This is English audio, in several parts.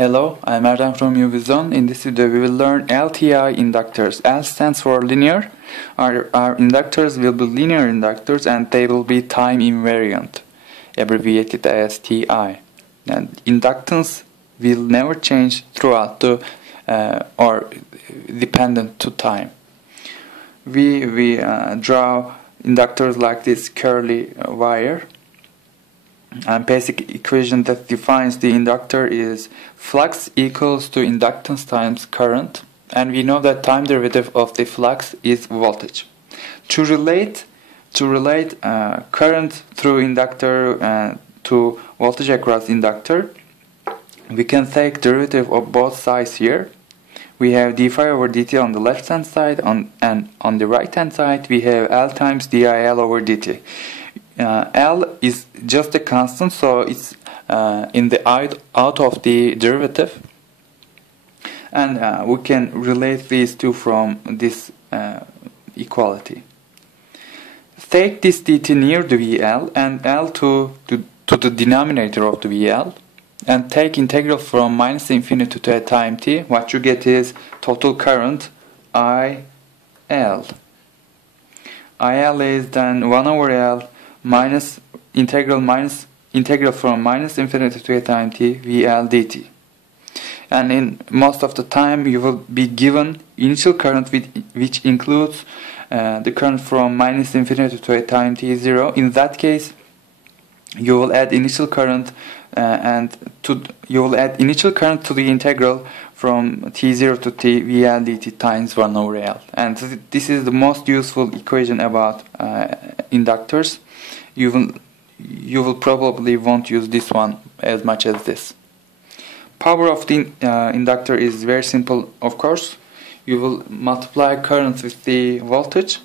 Hello, I'm Erdem from UVZone. In this video we will learn LTI inductors. L stands for linear. Our inductors will be linear inductors and they will be time invariant, abbreviated as TI. And inductance will never change throughout the or dependent to time. We draw inductors like this curly wire. And basic equation that defines the inductor is flux equals to inductance times current, and we know that time derivative of the flux is voltage. To relate current through inductor to voltage across inductor, we can take derivative of both sides here. We have d phi over dt on the left hand side, and on the right hand side we have L times dIL over dt. L is just a constant, so it's in the out of the derivative, and we can relate these two from this equality. Take this dt near the VL and L to the denominator of the VL, and take integral from minus infinity to a time t. What you get is total current IL. IL is then 1 over L minus integral from minus infinity to a time t VL dt. And in most of the time you will be given initial current which includes the current from minus infinity to a time t 0. In that case you will add initial current to the integral from t0 to t VL dt times 1 over L. And this is the most useful equation about inductors. You will probably won't use this one as much as this. Power of the inductor is very simple, of course. You will multiply current with the voltage,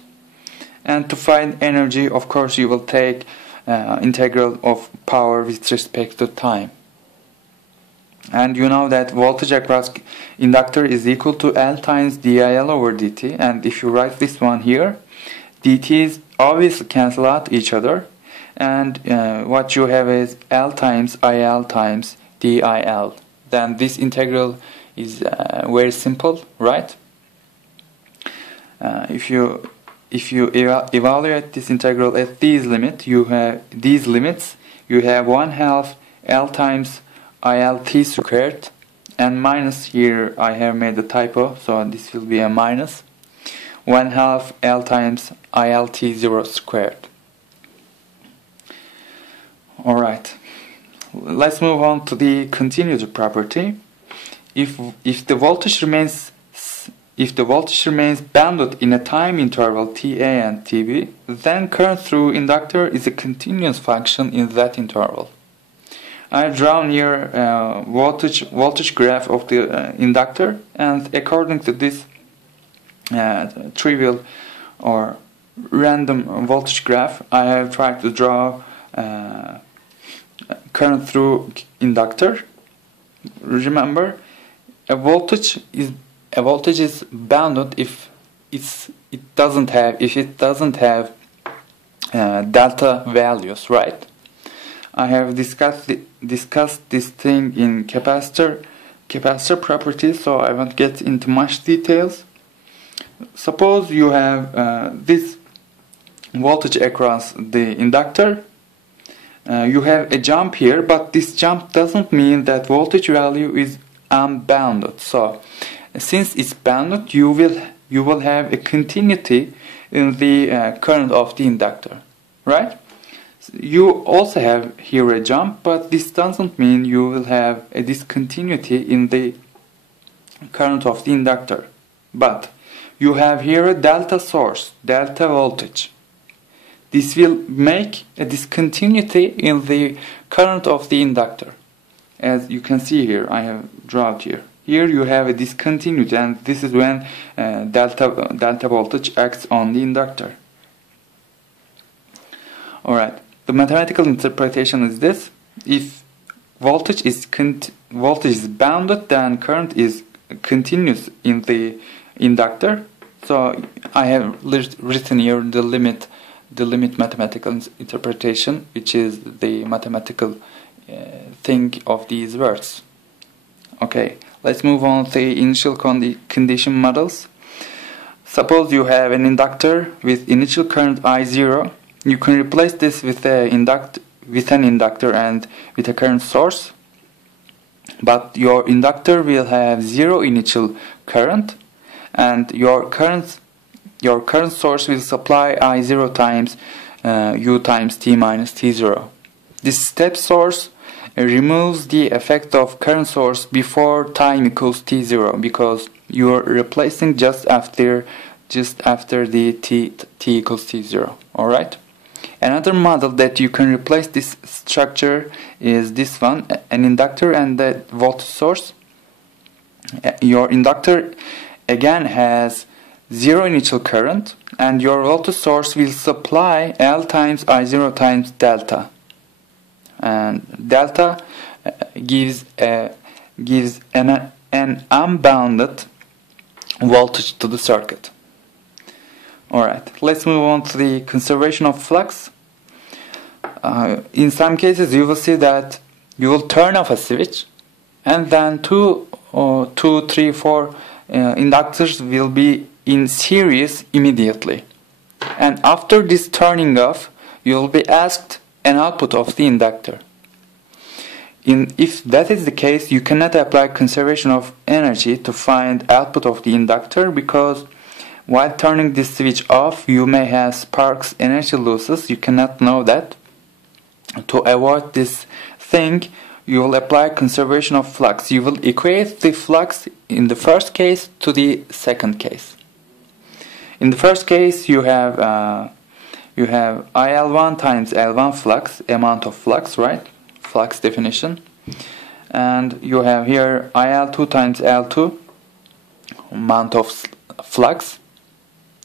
and to find energy, of course, you will take integral of power with respect to time. And you know that voltage across inductor is equal to L times dIL over dt, and if you write this one here, dt's obviously cancel out each other, and what you have is L times IL times dIL. Then this integral is very simple, right? If you evaluate this integral at these limits, you have 1/2 L times ILt squared, and minus here I have made a typo, so this will be a minus 1/2 L times ILt0 squared. Alright, let's move on to the continuity property. If the voltage remains bounded in a time interval TA and TB, then current through inductor is a continuous function in that interval. I have drawn here voltage graph of the inductor, and according to this trivial or random voltage graph, I have tried to draw current through inductor. Remember, a voltage is bounded if it doesn't have delta values, right? I have discussed this thing in capacitor properties, so I won't get into much details. Suppose you have this voltage across the inductor. You have a jump here, but this jump doesn't mean that voltage value is unbounded. So since it's bounded, you will have a continuity in the current of the inductor, right? You also have here a jump, but this doesn't mean you will have a discontinuity in the current of the inductor. But you have here a delta source, delta voltage. This will make a discontinuity in the current of the inductor. As you can see here, I have drawn here. Here you have a discontinuity, and this is when delta voltage acts on the inductor. Alright, the mathematical interpretation is this: if voltage is bounded, then current is continuous in the inductor. So I have written here the limit mathematical interpretation, which is the mathematical thing of these words. Okay, let's move on to the initial condition models. Suppose you have an inductor with initial current I0. You can replace this with an inductor and with a current source. But your inductor will have zero initial current, and your current source will supply I0 times U times t minus t0. This step source removes the effect of current source before time equals t0, because you are replacing just after the t equals t0. All right. Another model that you can replace this structure is this one, an inductor and the voltage source. Your inductor again has zero initial current, and your voltage source will supply L times I0 times delta. And delta gives an unbounded voltage to the circuit. Alright, let's move on to the conservation of flux. In some cases you will see that you will turn off a switch, and then two, three, four inductors will be in series immediately. And after this turning off, you will be asked an output of the inductor. If that is the case, you cannot apply conservation of energy to find output of the inductor, because while turning this switch off, you may have sparks energy losses. You cannot know that. To avoid this thing, you will apply conservation of flux. You will equate the flux in the first case to the second case. In the first case, you have IL1 times L1 flux, amount of flux, right? Flux definition. And you have here IL2 times L2, amount of flux.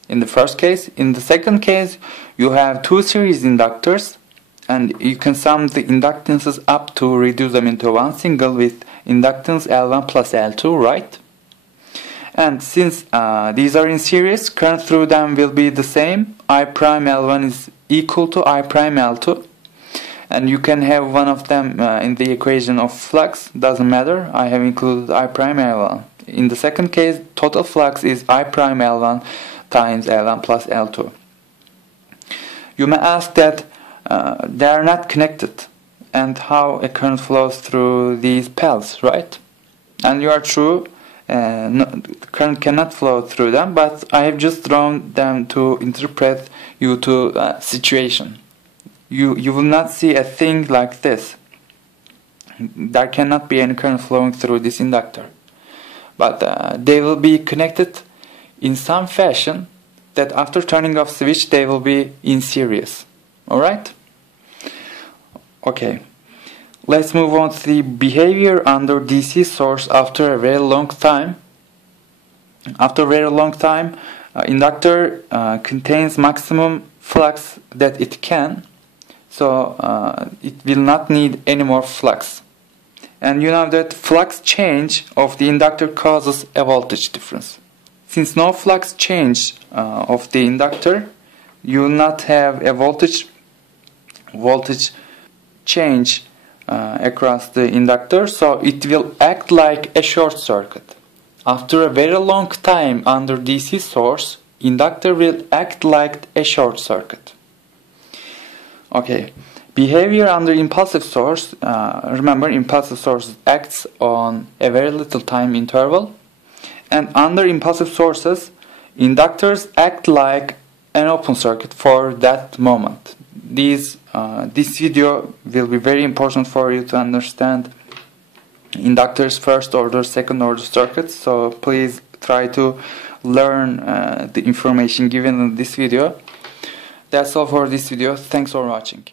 In the first case. In the second case, you have two series inductors, and you can sum the inductances up to reduce them into one single with inductance L1 plus L2, right? And since these are in series, current through them will be the same. I prime L1 is equal to I prime L2, and you can have one of them in the equation of flux. Doesn't matter, I have included I prime L1. In the second case, total flux is I prime L1 times L1 plus L2. You may ask that they are not connected, and how a current flows through these pels, right? And you are true, no, current cannot flow through them, but I have just drawn them to interpret you to situation. You will not see a thing like this. There cannot be any current flowing through this inductor, but they will be connected in some fashion that after turning off switch they will be in series. Alright? Okay. Let's move on to the behavior under DC source after a very long time. After a very long time, inductor contains maximum flux that it can, so it will not need any more flux. And you know that flux change of the inductor causes a voltage difference. Since no flux change of the inductor, you will not have a voltage change across the inductor, so it will act like a short circuit. After a very long time under DC source, inductor will act like a short circuit. Okay, behavior under impulsive source. Remember, impulsive source acts on a very little time interval. And under impulsive sources, inductors act like an open circuit for that moment. This video will be very important for you to understand inductors, first order, second order circuits. So please try to learn the information given in this video. That's all for this video. Thanks for watching.